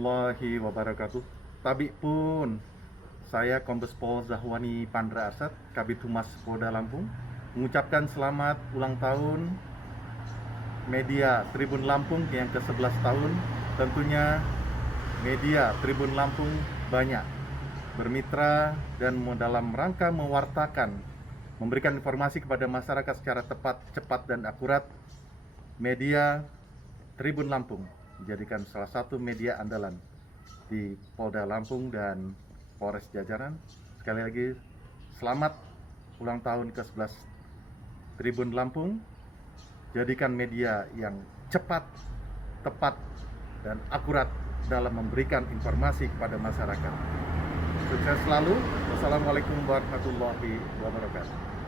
warahmatullahi wabarakatuh. Tabik pun, saya Kombes Pol Zahwani Pandra Asad, Kabid Humas Polda Lampung, mengucapkan selamat ulang tahun media Tribun Lampung yang ke-11 tahun. Tentunya media Tribun Lampung banyak bermitra dan dalam rangka mewartakan, memberikan informasi kepada masyarakat secara tepat, cepat, dan akurat. Media Tribun Lampung dijadikan salah satu media andalan di Polda Lampung dan Polres jajaran. Sekali lagi, selamat ulang tahun ke-11 Tribun Lampung. Jadikan media yang cepat, tepat, dan akurat dalam memberikan informasi kepada masyarakat. Sukses selalu. Wassalamualaikum warahmatullahi wabarakatuh.